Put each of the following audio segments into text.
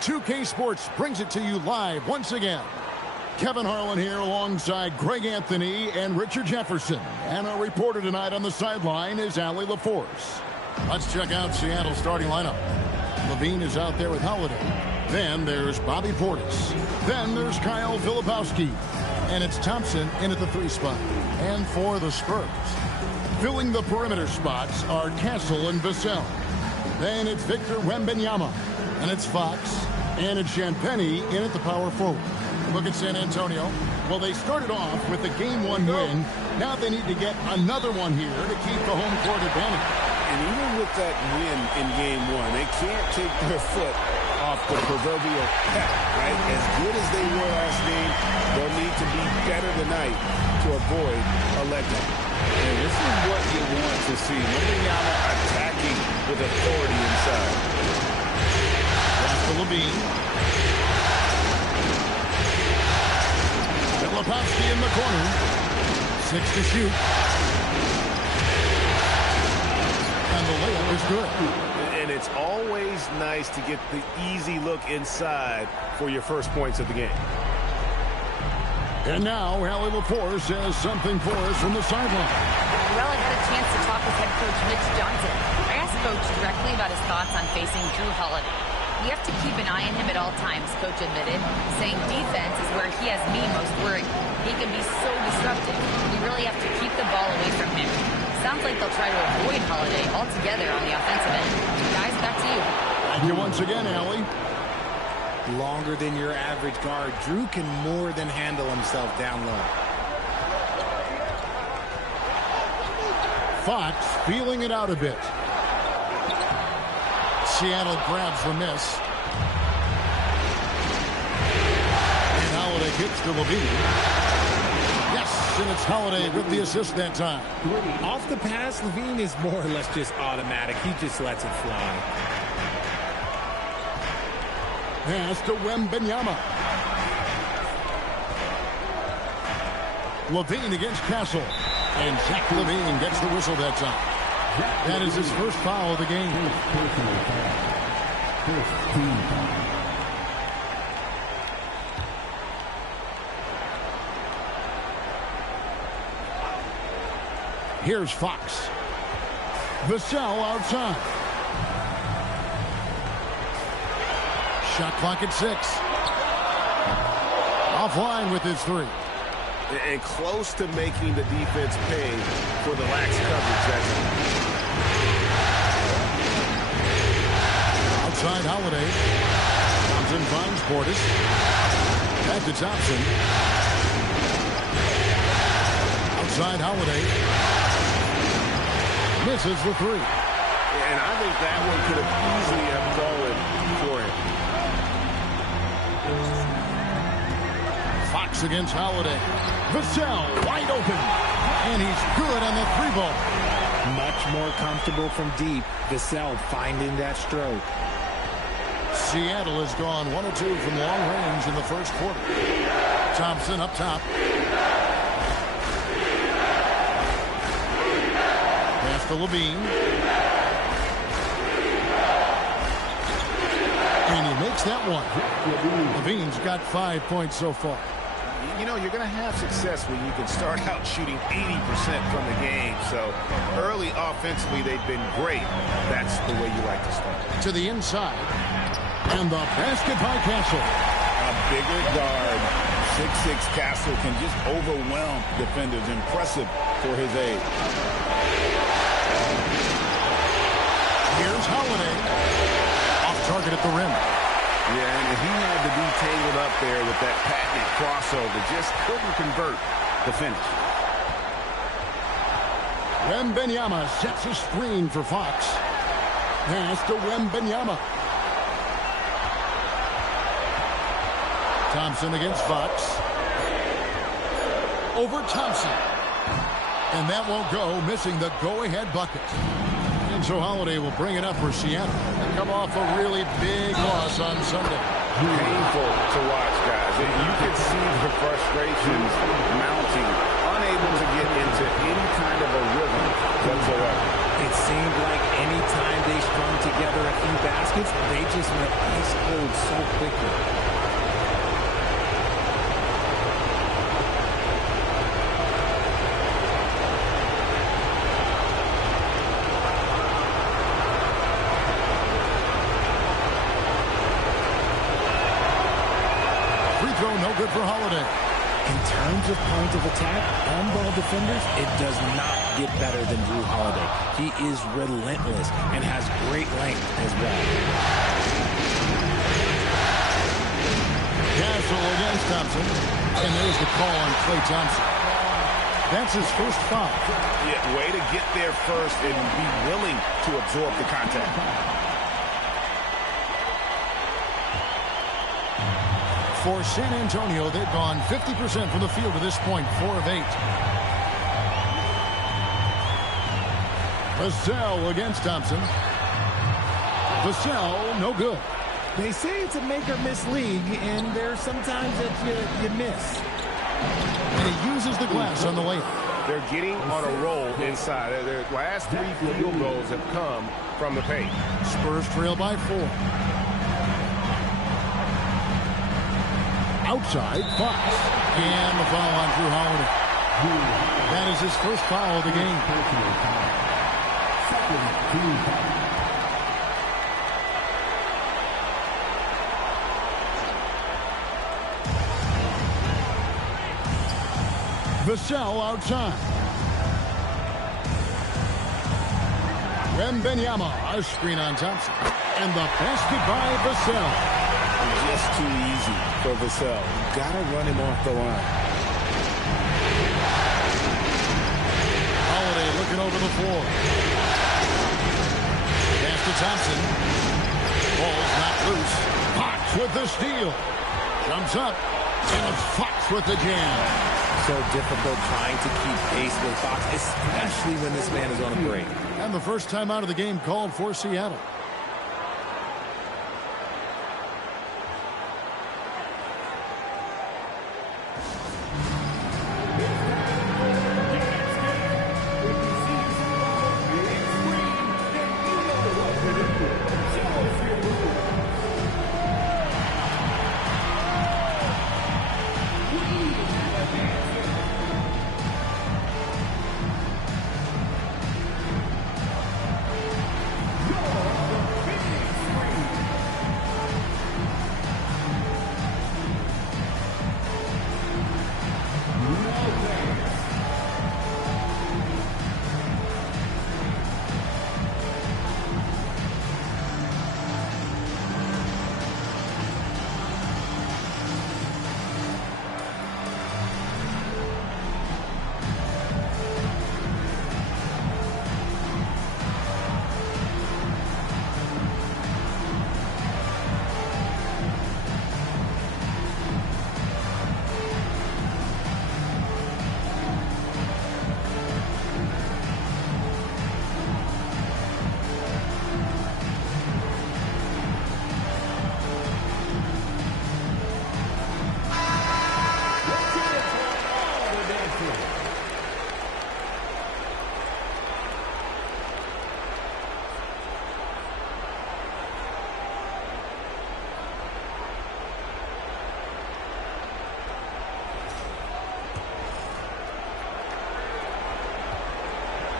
2K Sports brings it to you live once again. Kevin Harlan here alongside Greg Anthony and Richard Jefferson. And our reporter tonight on the sideline is Allie LaForce. Let's check out Seattle's starting lineup. Levine is out there with Holiday. Then there's Bobby Portis. Then there's Kyle Filipowski. And it's Thompson in at the 3 spot. And for the Spurs, filling the perimeter spots are Castle and Vassell. Then it's Victor Wembanyama. And it's Fox. And it's Champagnie in at the power forward. Look at San Antonio. Well, they started off with the Game 1 win. Now they need to get another one here to keep the home court advantage. And even with that win in Game 1, they can't take their foot off the proverbial pedal, right? As good as they were last game, they'll need to be better tonight to avoid a letdown. And this is what you want to see. Wembanyama attacking with authority inside. That's for Levine. Filipowski in the corner. 6 to shoot. And the layup is good. And it's always nice to get the easy look inside for your first points of the game. And now, Allie LaForce has something for us from the sideline. Well, I had a chance to talk with head coach Mitch Johnson. I asked Coach directly about his thoughts on facing Jrue Holiday. We have to keep an eye on him at all times, Coach admitted, saying defense is where he has me most worried. He can be so disruptive. We really have to keep the ball away from him. Sounds like they'll try to avoid Holiday altogether on the offensive end. Guys, back to you. Thank you once again, Allie. Longer than your average guard. Jrue can more than handle himself down low. Fox feeling it out a bit. Seattle grabs the miss. And Holiday kicks to Levine. Yes, and it's Holiday with the assist that time. Off the pass, Levine is more or less just automatic. He just lets it fly. Pass to Wembanyama. Levine against Castle. And Zach Levine gets the whistle that time. That is his first foul of the game. Here's Fox. Vassell outside. Shot clock at 6. Offline with his 3. And close to making the defense pay for the lax coverage. Outside Holiday. Thompson finds Portis. Back to Thompson. Outside Holiday. Misses the 3. And I think that one could have easily have fallen for him. Fox against Holiday. Vassell wide open. And he's good on the 3 ball. Much more comfortable from deep. Vassell finding that stroke. Seattle has gone 1 of 2 from long range in the first quarter. Thompson up top. Pass to Levine. And he makes that one. Levine's got 5 points so far. You know, you're going to have success when you can start out shooting 80% from the game. So early offensively, they've been great. That's the way you like to start. To the inside. And the basket by Castle. A bigger guard, 6'6" Castle, can just overwhelm defenders. Impressive for his age. Here's Holiday. Off target at the rim. Yeah, and he had to be tangled up there with that patented crossover. Just couldn't convert the finish. Wembanyama sets a screen for Fox. Pass to Wembanyama. Thompson against Fox. Over Thompson. And that won't go, missing the go-ahead bucket. And so Holiday will bring it up for Seattle. And come off a really big loss on Sunday. Painful to watch, guys. You can see the frustrations mounting, unable to get into any kind of a rhythm whatsoever. It seemed like any time they strung together a few baskets, they just went ice cold so quickly. Free throw, no good for Holiday. In terms of point of attack, on-ball defenders, it does not get better than Drew Holiday. He is relentless and has great length as well. Castle against Thompson. And there's the call on Klay Thompson. That's his first foul. Yeah, way to get there first and be willing to absorb the contact. For San Antonio, they've gone 50% from the field to this point, 4 of 8. Vassell against Thompson. Vassell, no good. They say it's a make-or-miss league, and there's sometimes that you miss. And he uses the glass on the layup. They're getting on a roll inside. Their last 3 field goals have come from the paint. Spurs trail by 4. Outside, Fox. And the foul on Drew Holiday. That is his first foul of the game. Vassell outside. Wembanyama, a screen on Thompson. And the basket by Vassell. Just too easy for Vassell. Gotta run him off the line. Holiday looking over the floor. Pass to Thompson. Ball's not loose. Fox with the steal. Jumps up. And it's Fox with the jam. So difficult trying to keep pace with Fox, especially when this man is on a break. And the first time out of the game called for Seattle.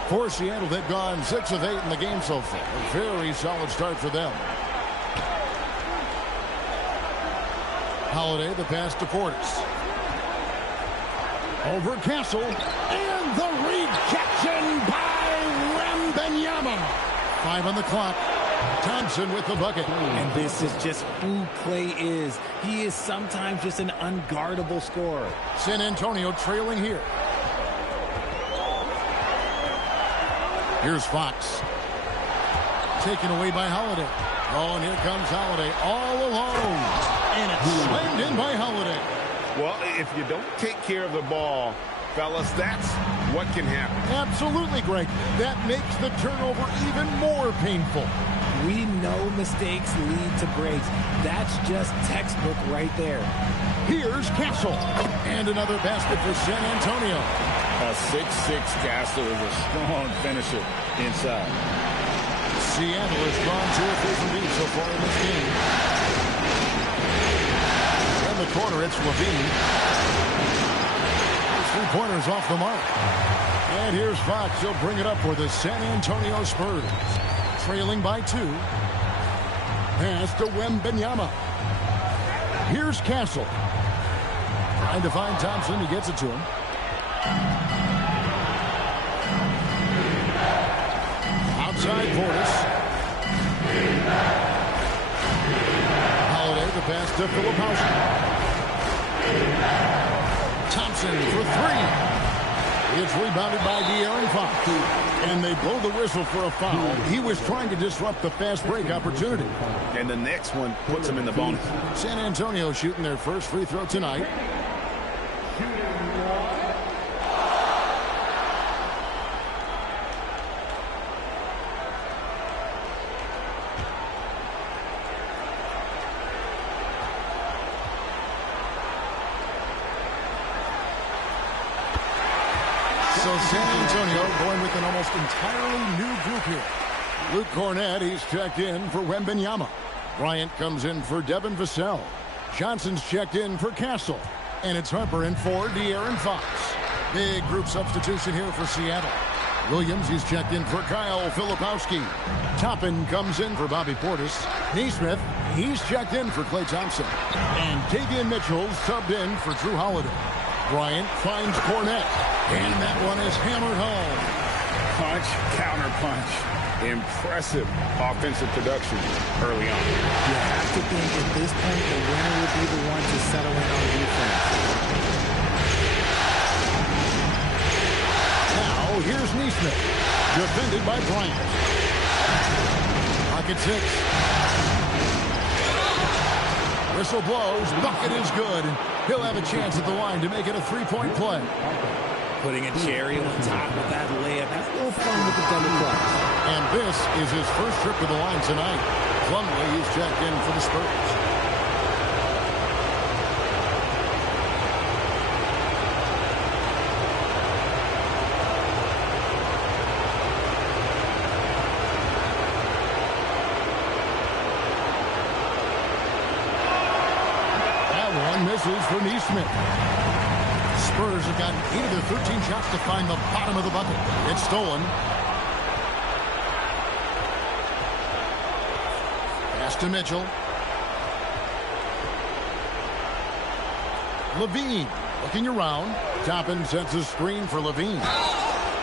For Seattle, they've gone 6 of 8 in the game so far. A very solid start for them. Holiday, the pass to Portis. Over Castle. And the rejection by Wembanyama. 5 on the clock. Thompson with the bucket. And this is just who Klay is. He is sometimes just an unguardable scorer. San Antonio trailing here. Here's Fox. Taken away by Holiday. Oh, and here comes Holiday all alone. And it's slammed in by Holiday. Well, if you don't take care of the ball, fellas, that's what can happen. Absolutely, Greg. That makes the turnover even more painful. We know mistakes lead to breaks. That's just textbook right there. Here's Castle. And another basket for San Antonio. A 6'6" Castle is a strong finisher inside. Seattle has gone 2 of 3 from deep so far in this game. corner, it's Levine. Three-pointers off the mark. And here's Fox. He'll bring it up for the San Antonio Spurs. Trailing by 2. Pass to Wembanyama. Here's Castle. Trying to find Thompson. He gets it to him. Outside Portis. Holiday, the pass to Filipowski. Thompson for 3. It's rebounded by De'Aaron Fox. And they blow the whistle for a foul. He was trying to disrupt the fast break opportunity. And the next one puts him in the bonus. San Antonio shooting their first free throw tonight. So San Antonio going with an almost entirely new group here. Luke Cornett, he's checked in for Wembanyama. Bryant comes in for Devin Vassell. Johnson's checked in for Castle. And it's Harper in for De'Aaron Fox. Big group substitution here for Seattle. Williams, he's checked in for Kyle Filipowski. Toppin comes in for Bobby Portis. Neesmith, he's checked in for Klay Thompson. And Davion Mitchell's subbed in for Drew Holiday. Bryant finds Cornett. And that one is hammered home. Punch, counter punch. Impressive offensive production early on. You have to think at this point the winner will be the one to settle in on defense. Now here's Neesmith. Defended by Bryant. Pocket 6. Whistle blows. Bucket is good. He'll have a chance at the line to make it a 3-point play. Putting a cherry on top of that layup. That's a little fun with the double clutch. And this is his first trip to the line tonight. Plumlee, he's checked in for the Spurs. That one misses for Neesmith. Spurs have gotten 8 of their 13 shots to find the bottom of the bucket. It's stolen. Pass to Mitchell. Levine looking around. Toppin sets a screen for Levine.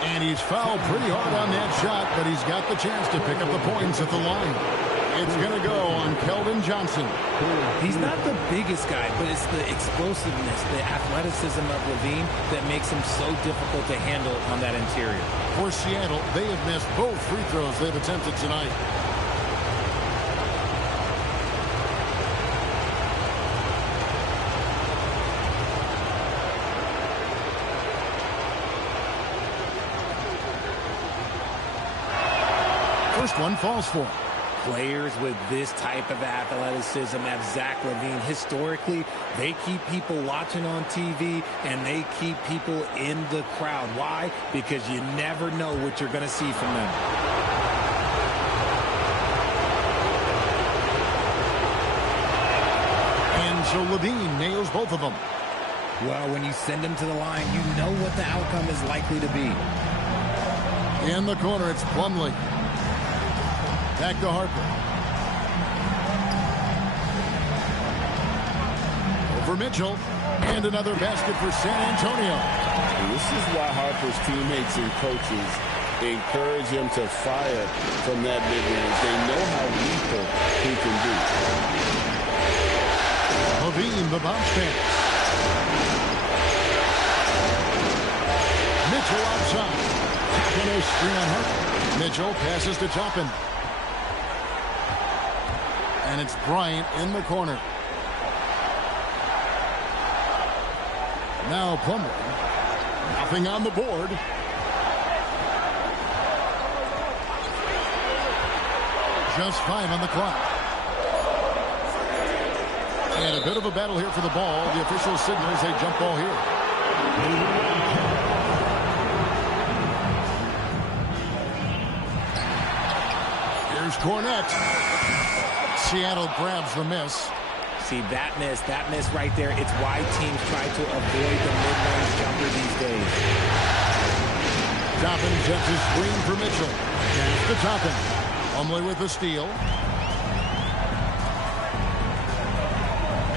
And he's fouled pretty hard on that shot, but he's got the chance to pick up the points at the line. It's going to go on Keldon Johnson. He's not the biggest guy, but it's the explosiveness, the athleticism of Levine that makes him so difficult to handle on that interior. For Seattle, they have missed both free throws they've attempted tonight. First one falls for him. Players with this type of athleticism as Zach LaVine, historically, they keep people watching on TV and they keep people in the crowd. Why? Because you never know what you're going to see from them. And so LaVine nails both of them. Well, when you send them to the line, you know what the outcome is likely to be. In the corner, it's Plumlee. Back to Harper. Over Mitchell. And another basket for San Antonio. This is why Harper's teammates and coaches encourage him to fire from that mid-range. They know how lethal he can be. Levine, the bounce pass. Mitchell outside. Toppin a screen on Harper. Mitchell passes to Toppin. And it's Bryant in the corner. Now Plumlee. Nothing on the board. Just 5 on the clock. And a bit of a battle here for the ball. The official signals a jump ball here. Here's Cornett. Seattle grabs the miss. See, that miss right there, it's why teams try to avoid the mid-range jumper these days. Toppin sets his screen for Mitchell. Pass to Toppin. Plumlee with the steal.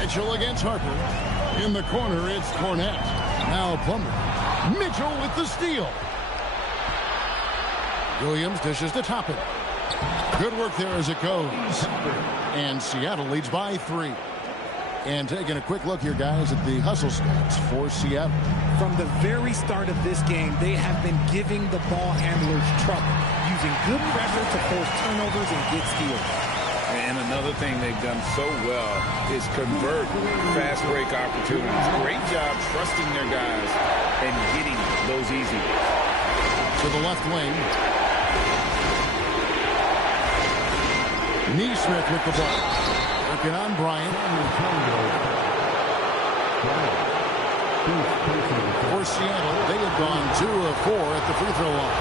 Mitchell against Harper. In the corner, it's Cornette. Now Plumlee. Mitchell with the steal. Williams dishes to Toppin. Good work there as it goes. And Seattle leads by 3. And taking a quick look here, guys, at the hustle stats for Seattle. From the very start of this game, they have been giving the ball handlers trouble, using good pressure to force turnovers and get steals. And another thing they've done so well is convert fast break opportunities. Great job trusting their guys and getting those easy. To the left wing. Neesmith with the ball. Working on Bryant. For Seattle, they have gone 2 of 4 at the free throw line.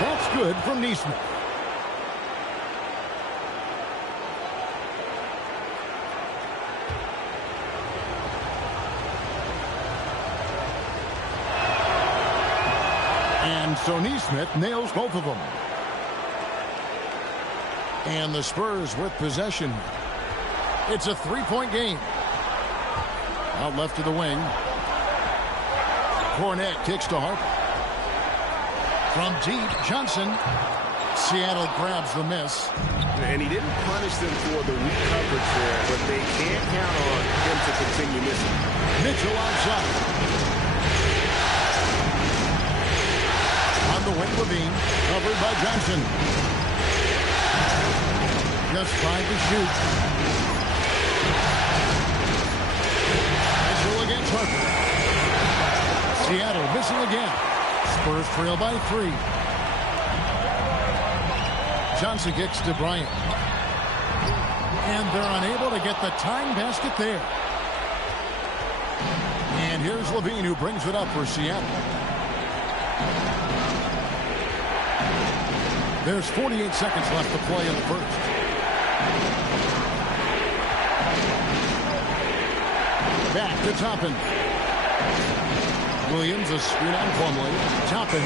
That's good from Neesmith. So Neesmith nails both of them. And the Spurs with possession. It's a 3-point game. Out left to the wing. Cornette kicks to Harper. From deep, Johnson. Seattle grabs the miss. And he didn't punish them for the weak coverage there, but they can't count on him to continue missing. Mitchell outside. The wing, Levine, covered by Johnson. Just 5 to shoot. Mitchell against Harper. Seattle missing again. Spurs trail by 3. Johnson kicks to Bryant. And they're unable to get the tying basket there. And here's Levine, who brings it up for Seattle. There's 48 seconds left to play in the first. Back to Toppin. Williams, a screen on Plumlee. Toppin,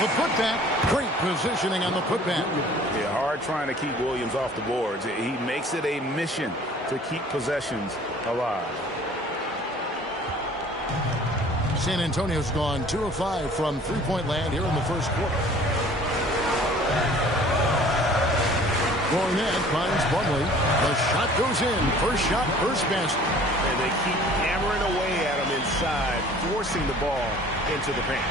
the putback. Great positioning on the putback. Yeah, hard trying to keep Williams off the boards. He makes it a mission to keep possessions alive. San Antonio's gone 2 of 5 from three-point land here in the first quarter. Cornette finds Plumlee. The shot goes in. First shot, first basket. And they keep hammering away at him inside, forcing the ball into the paint.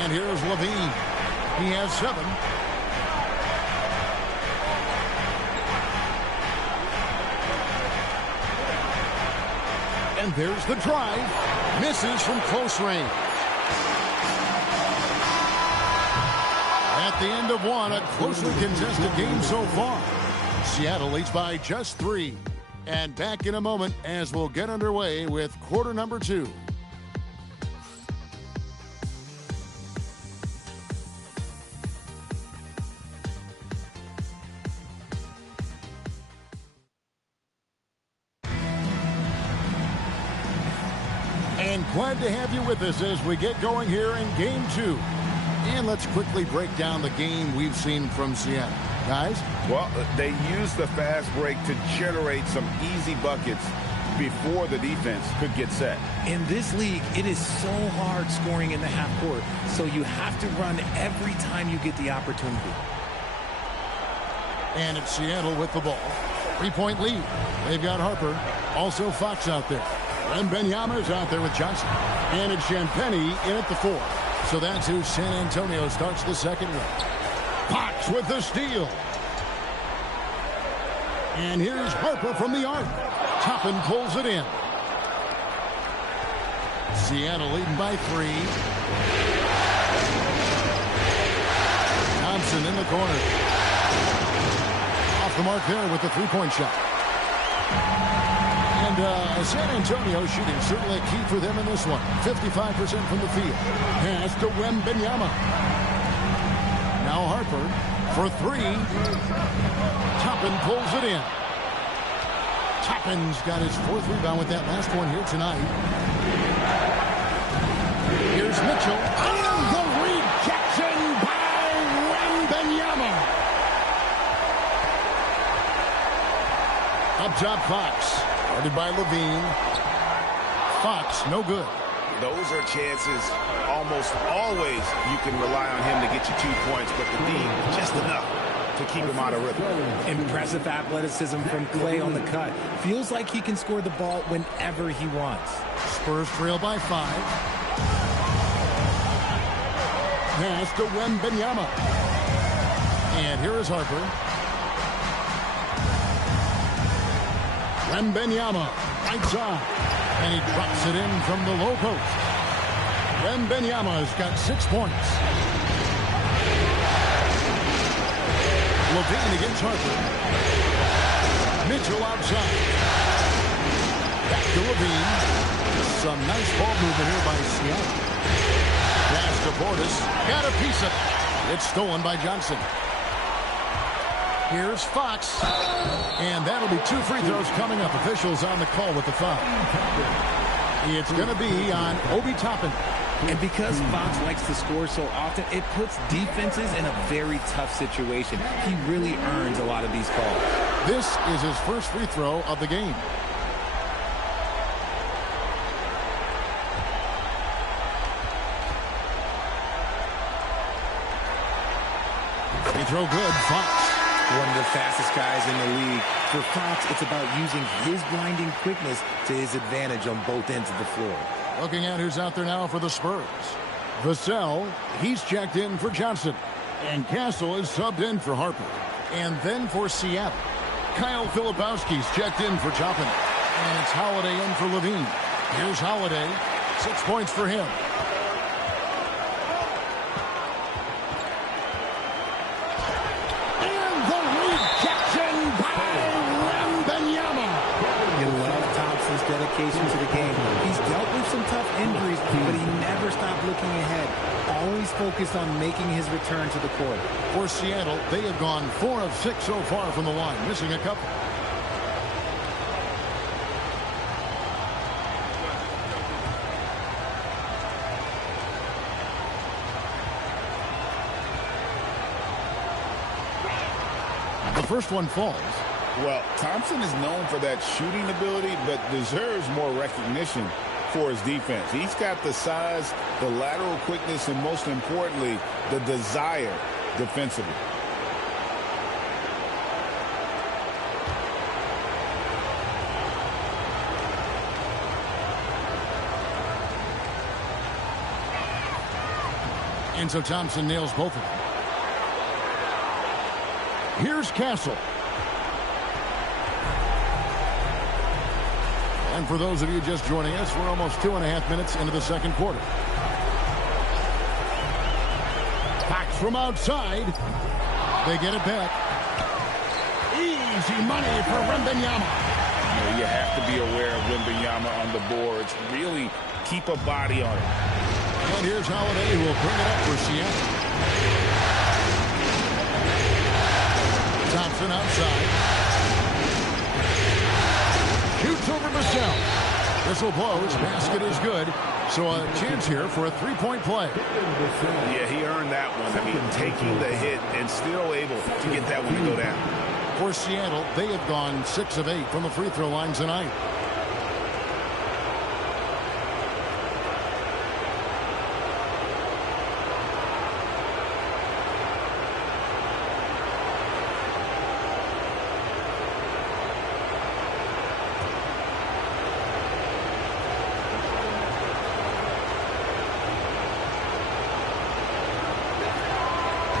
And here's Levine. He has 7. And there's the drive. Misses from close range. At the end of one, a closely contested game so far. Seattle leads by just 3. And back in a moment as we'll get underway with quarter number 2. And glad to have you with us as we get going here in game 2. And let's quickly break down the game we've seen from Seattle. Guys? Well, they use the fast break to generate some easy buckets before the defense could get set. In this league, it is so hard scoring in the half court, so you have to run every time you get the opportunity. And it's Seattle with the ball. 3-point lead. They've got Harper. Also Fox out there. And Benyama's out there with Johnson. And it's Champagnie in at the 4. So that's who San Antonio starts the second with. Fox with the steal. And here's Harper from the arc. Toppin pulls it in. Seattle leading by 3. Thompson in the corner. Off the mark there with the three-point shot. And San Antonio shooting certainly key for them in this one. 55% from the field. Pass to Wembanyama. Now Harper for three. Toppin pulls it in. Toppin's got his fourth rebound with that last one here tonight. Here's Mitchell. And the rejection by Wembanyama. Up top, Fox. Guarded by Levine. Fox, no good. Those are chances almost always you can rely on him to get you 2 points, but the D, just enough to keep him out of rhythm. Impressive athleticism from Clay on the cut. Feels like he can score the ball whenever he wants. Spurs trail by 5. Pass to Wembanyama. And here is Harper. Wembanyama, right side. And he drops it in from the low post. Wembanyama's got 6 points. Levine against Harper. Mitchell outside. Back to Levine. Some nice ball movement here by Seattle. Pass to Portis. Got a piece of it. It's stolen by Johnson. Here's Fox. And that'll be 2 free throws coming up. Officials on the call with the foul. It's going to be on Obi Toppin. And because Fox likes to score so often, it puts defenses in a very tough situation. He really earns a lot of these calls. This is his first free throw of the game. Free throw good, Fox. One of the fastest guys in the league. For Fox, it's about using his blinding quickness to his advantage on both ends of the floor. Looking at who's out there now for the Spurs. Vassell, he's checked in for Johnson. And Castle is subbed in for Harper. And then for Seattle, Kyle Filipowski's checked in for Toppin. And it's Holiday in for Levine. Here's Holiday. 6 points for him. And the rejection by Wembanyama. You love Thompson's dedication to the game. He's dealt with some tough injuries, but he never stopped looking ahead. Always focused on making his return to the court. For Seattle, they have gone 4 of 6 so far from the line, missing a couple. The first one falls. Well, Thompson is known for that shooting ability, but deserves more recognition for his defense. He's got the size, the lateral quickness, and most importantly, the desire defensively. And so Thompson nails both of them. Here's Castle. And for those of you just joining us, we're almost 2.5 minutes into the second quarter. Fox from outside. They get it back. Easy money for Wembanyama. You have to be aware of Wembanyama on the boards. Really keep a body on it. And here's Holiday, who will bring it up for Seattle. Thompson outside. Shoots over Vassell. Whistle blows. Basket is good. So a chance here for a three-point play. Yeah, he earned that one. I mean, taking the hit and still able to get that one to go down. For Seattle, they have gone 6 of 8 from the free throw line tonight.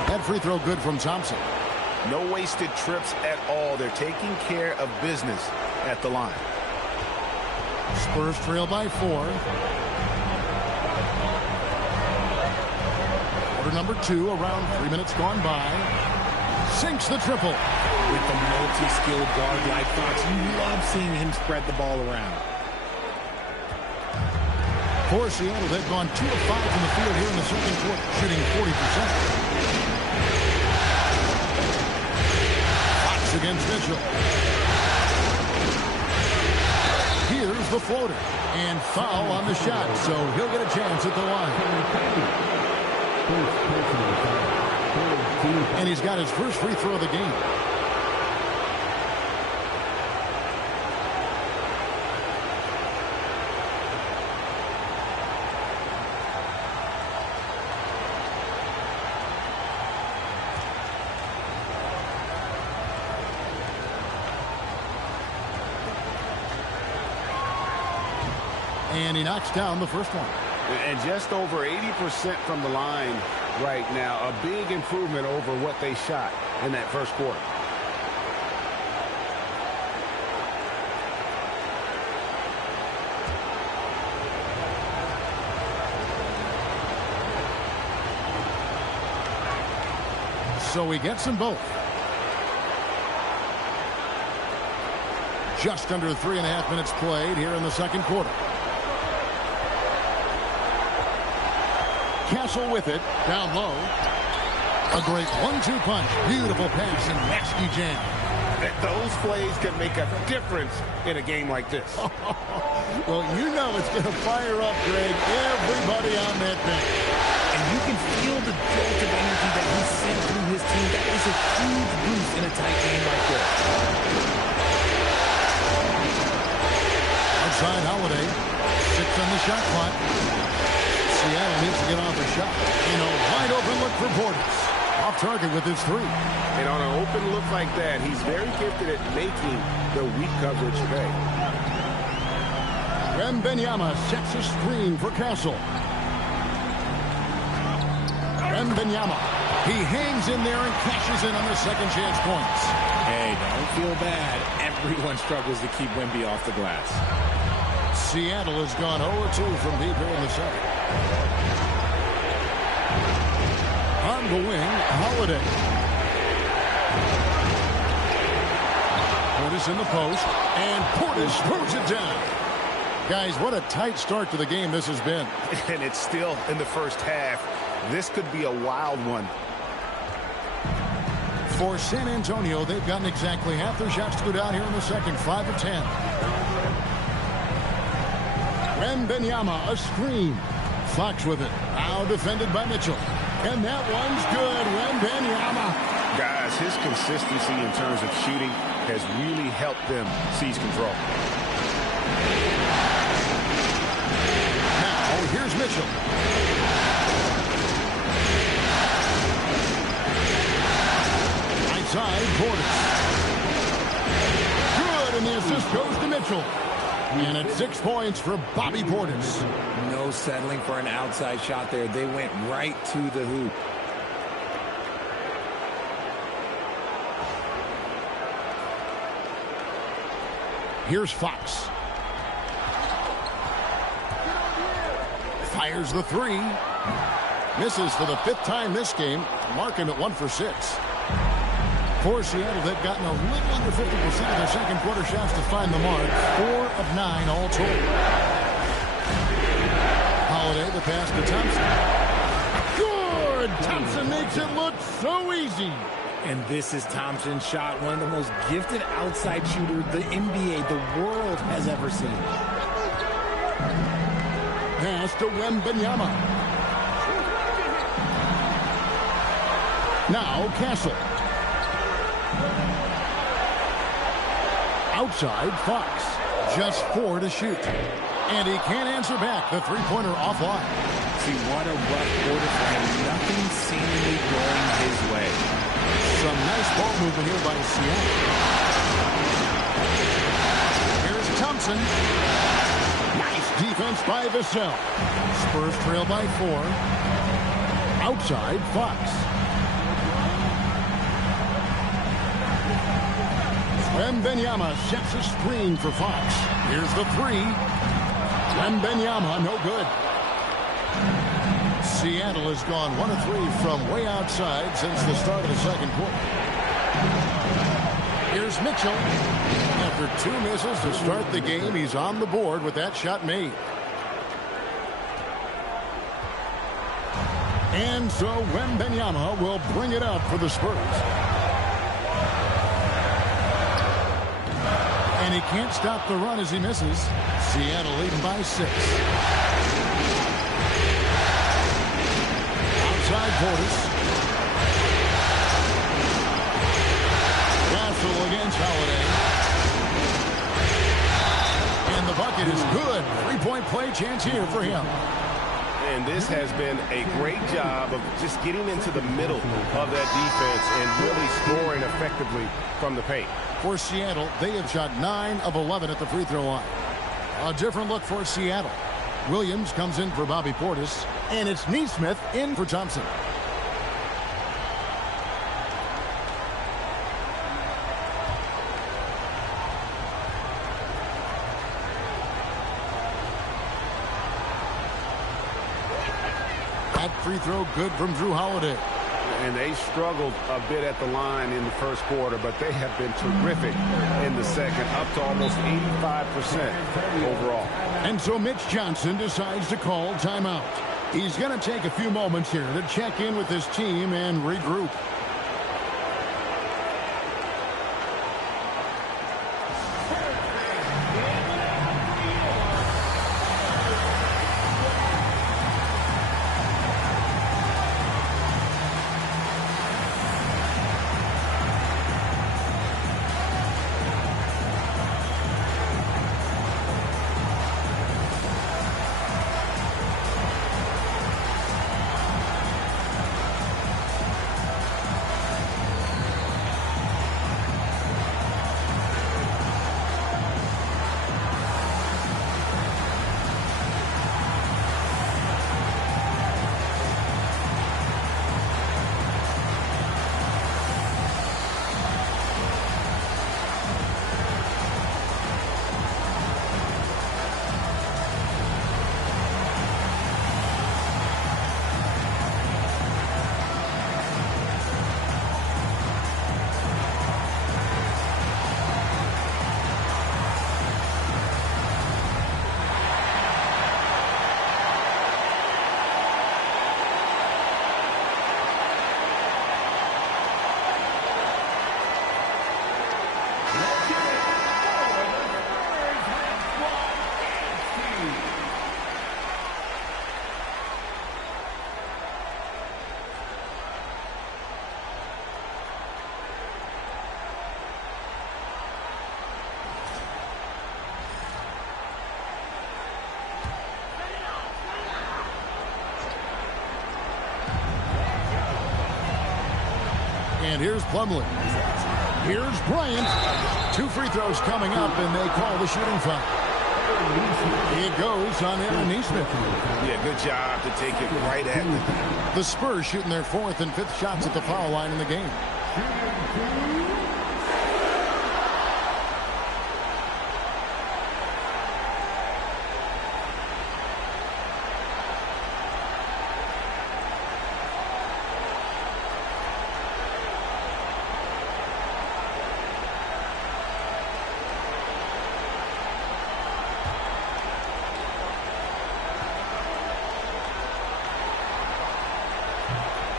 That free throw good from Thompson. No wasted trips at all. They're taking care of business at the line. Spurs trail by 4. Quarter number 2, around 3 minutes gone by. sinks the triple. With the multi-skilled guard like Fox, you love seeing him spread the ball around. For Seattle, they've gone 2 of 5 from the field here in the second quarter, shooting 40%. Fox against Mitchell. Here's the floater. And foul on the shot, so he'll get a chance at the line. And he's got his first free throw of the game. And he knocks down the first one. And just over 80% from the line right now. A big improvement over what they shot in that first quarter. So he gets them both. Just under 3.5 minutes played here in the second quarter. Castle with it, down low. A great 1-2 punch. Beautiful pass and nasty jam. Those plays can make a difference in a game like this. Well, you know it's going to fire up, Greg, everybody on that bench. And you can feel the jolt of energy that he sent through his team. That is a huge boost in a tight game like this. Outside Holiday. 6 on the shot clock. Seattle needs to get off a shot. In a wide open look for Portis. Off target with his 3. And on an open look like that, he's very gifted at making the weak coverage pay. Wembanyama sets a screen for Castle. Wembanyama. He hangs in there and cashes in on the second chance points. Hey, don't feel bad. Everyone struggles to keep Wemby off the glass. Seattle has gone 0-2 from deep here in the second. On the wing, Holiday. Portis in the post, and Portis throws it down. Guys, what a tight start to the game this has been. And it's still in the first half. This could be a wild one. For San Antonio, they've gotten exactly half their shots to go down here in the second, 5 of 10. Wembanyama, a screen. Fox with it. Now defended by Mitchell. And that one's good. Wembanyama. Guys, his consistency in terms of shooting has really helped them seize control. Now, here's Mitchell. Right side, Portis. Good, and the assist goes to Mitchell. And it's 6 points for Bobby Portis. No settling for an outside shot there. They went right to the hoop. Here's Fox. Fires the 3. Misses for the 5th time this game. Mark him at 1 for 6. For Seattle, they've gotten a little under 50% of their second quarter shots to find the mark. 4 of 9 all told. Holiday, the pass to Thompson. Good! Thompson makes it look so easy. And this is Thompson's shot, one of the most gifted outside shooters the NBA, the world has ever seen. Pass to Wembanyama. Now Castle. Outside, Fox. Just 4 to shoot. And he can't answer back. The three-pointer offline. See, what a rough quarter for him. Nothing seemingly going his way. Some nice ball movement here by Seattle. Here's Thompson. Nice defense by Vassell. Spurs trail by 4. Outside, Fox. Wembanyama sets a screen for Fox. Here's the 3. Wembanyama, no good. Seattle has gone 1 of 3 from way outside since the start of the second quarter. Here's Mitchell. After 2 misses to start the game, he's on the board with that shot made. And so Wembanyama will bring it up for the Spurs. And he can't stop the run as he misses. Seattle leading by 6. Outside Portis. Castle against Holiday. And the bucket is good. 3-point play chance here for him. And this has been a great job of just getting into the middle of that defense and really scoring effectively from the paint. For Seattle, they have shot 9 of 11 at the free throw line. A different look for Seattle. Williams comes in for Bobby Portis, and it's Neesmith in for Thompson. That free throw good from Drew Holiday. And they struggled a bit at the line in the first quarter, but they have been terrific in the second, up to almost 85% overall. And so Mitch Johnson decides to call timeout. He's going to take a few moments here to check in with his team and regroup. And here's Plumlee. Here's Bryant. 2 free throws coming up, and they call the shooting foul. It goes on Aaron Neesmith. Yeah, good job to take it right at the Spurs shooting their 4th and 5th shots at the foul line in the game.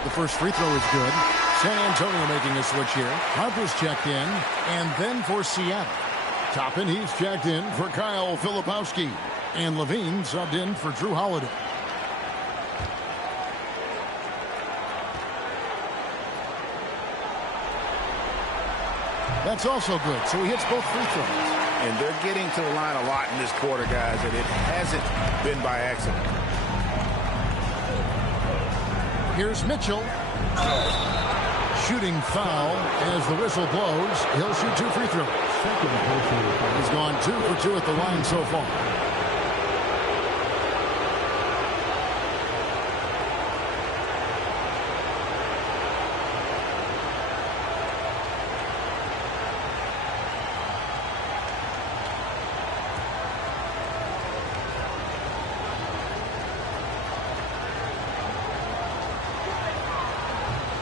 The first free throw is good. San Antonio making a switch here. Harper's checked in. And then for Seattle. Toppin, he's checked in for Kyle Filipowski. And Levine subbed in for Drew Holiday. That's also good. So he hits both free throws. And they're getting to the line a lot in this quarter, guys, and it hasn't been by accident. Here's Mitchell. Shooting foul as the whistle blows. He'll shoot 2 free throws. He's gone 2 for 2 at the line so far.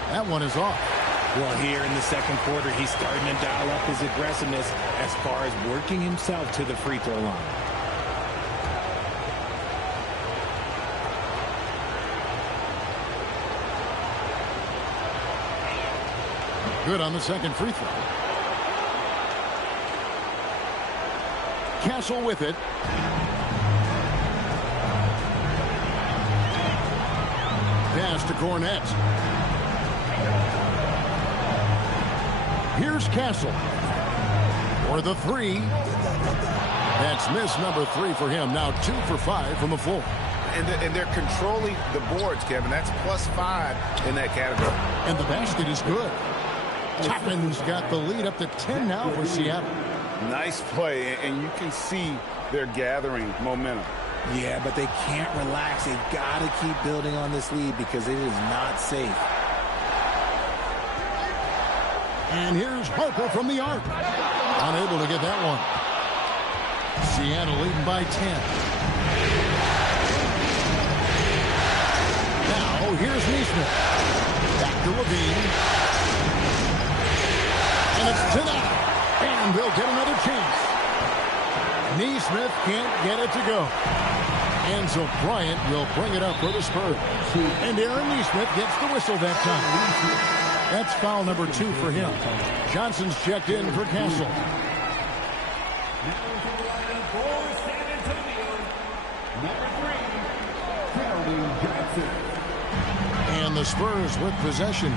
That one is off. Well, here in the second quarter, he's starting to dial up his aggressiveness as far as working himself to the free throw line. Good on the second free throw. Castle with it. Pass to Cornette. Here's Castle for the three. That's miss number 3 for him. Now 2 for 5 from the floor. And they're controlling the boards, Kevin. That's +5 in that category. And the basket is good. Toppin's got the lead up to 10 now for Seattle. Nice play, and you can see they're gathering momentum. Yeah, but they can't relax. They've got to keep building on this lead because it is not safe. And here's Harper from the arc. Unable to get that one. Seattle leading by 10. Now here's Neesmith. Back to Levine. And it's tonight. And they'll get another chance. Neesmith can't get it to go. And so Bryant will bring it up for the Spurs. And Aaron Neesmith gets the whistle that time. That's foul number 2 for him. Johnson's checked in for Castle. And the Spurs with possession,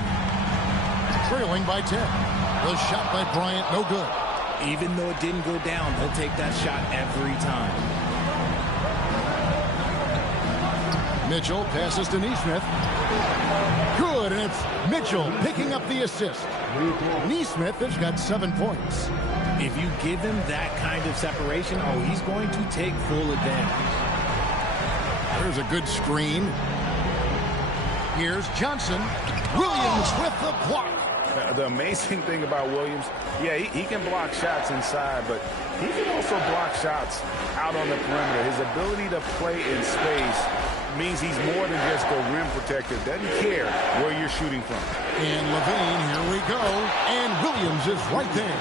trailing by 10. The shot by Bryant, no good. Even though it didn't go down, they'll take that shot every time. Mitchell passes to Neesmith. Good, and it's Mitchell picking up the assist. Neesmith has got 7 points. If you give him that kind of separation, he's going to take full advantage. There's a good screen. Here's Johnson. Williams with the block. The amazing thing about Williams, yeah, he can block shots inside, but he can also block shots out on the perimeter. His ability to play in space means he's more than just a rim protector. Doesn't care where you're shooting from. And Levine, here we go. And Williams is right there.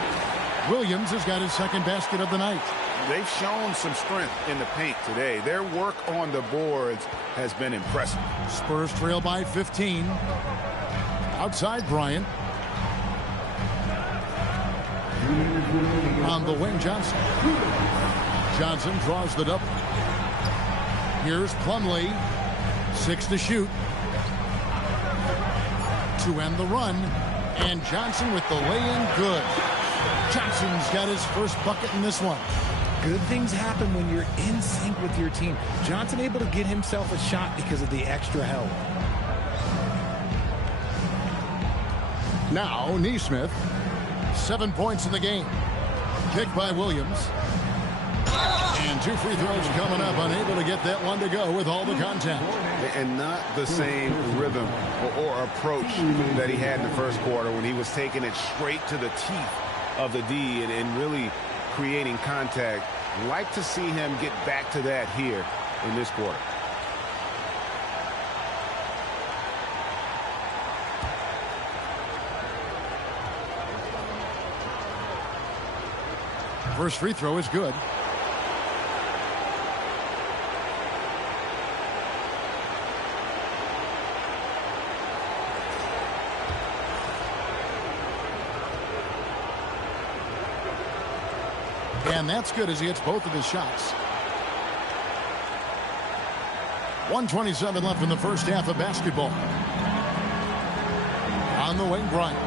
Williams has got his second basket of the night. They've shown some strength in the paint today. Their work on the boards has been impressive. Spurs trail by 15. Outside Bryant. On the wing, Johnson. Johnson draws the double. Here's Plumlee. 6 to shoot. To end the run. And Johnson with the lay-in good. Johnson's got his first bucket in this one. Good things happen when you're in sync with your team. Johnson able to get himself a shot because of the extra help. Now Neesmith. 7 points in the game. Kicked by Williams. And 2 free throws coming up. Unable to get that one to go with all the contact. And not the same rhythm or approach that he had in the first quarter when he was taking it straight to the teeth of the D and really creating contact. Like to see him get back to that here in this quarter. First free throw is good. And that's good as he hits both of his shots. 1:27 left in the first half of basketball. On the wing, Bryant.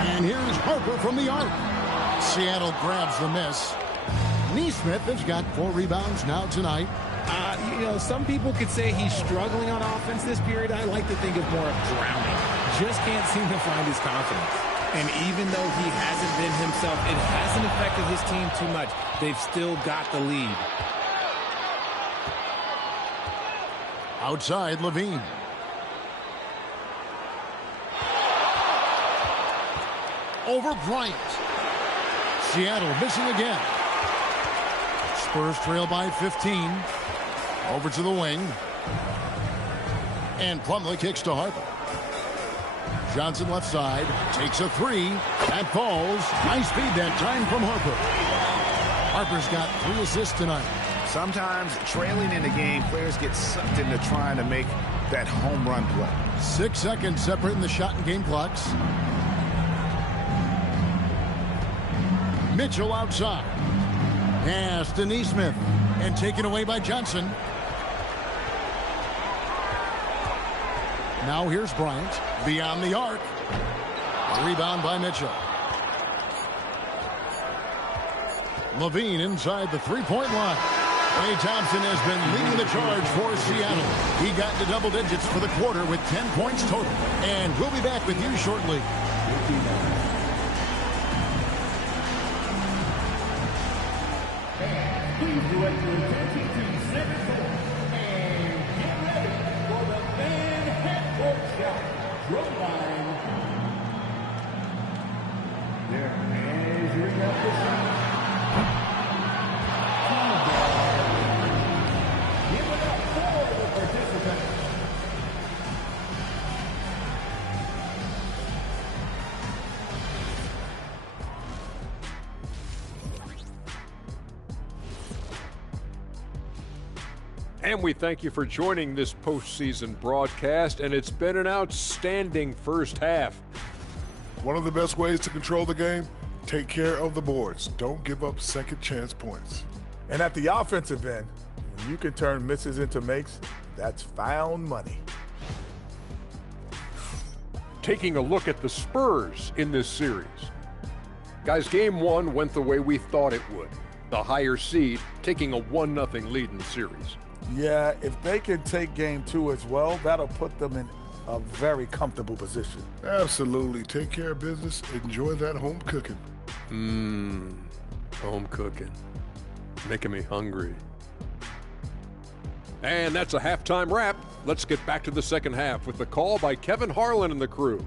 And here's Harper from the arc. Seattle grabs the miss. Neesmith has got 4 rebounds now tonight. Some people could say he's struggling on offense this period. I like to think of more of drowning. Just can't seem to find his confidence. And even though he hasn't been himself, it hasn't affected his team too much. They've still got the lead. Outside, Levine. Over Bryant. Seattle missing again. Spurs trail by 15. Over to the wing. And Plumlee kicks to Harper. Johnson left side, takes a three. That falls. Nice feed that time from Harper. Harper's got 3 assists tonight. Sometimes trailing in the game, players get sucked into trying to make that home run play. 6 seconds separating the shot and game clocks. Mitchell outside. Pass to Neesmith. And taken away by Johnson. Now here's Bryant. Beyond the arc. A rebound by Mitchell. Levine inside the three-point line. Klay Thompson has been leading the charge for Seattle. He got to double digits for the quarter with 10 points total. And we'll be back with you shortly. Please direct your attention to second court and get ready for the fan half-court shot. Drum line. They're measuring up the shot. Give it up for the participants. And we thank you for joining this postseason broadcast, and it's been an outstanding first half. One of the best ways to control the game, take care of the boards. Don't give up second chance points. And at the offensive end, when you can turn misses into makes, that's found money. Taking a look at the Spurs in this series. Guys, game 1 went the way we thought it would. The higher seed taking a 1-0 lead in the series. Yeah, if they can take game 2 as well, that'll put them in a very comfortable position. Absolutely. Take care of business. Enjoy that home cooking. Home cooking. Making me hungry. And that's a halftime wrap. Let's get back to the second half with the call by Kevin Harlan and the crew.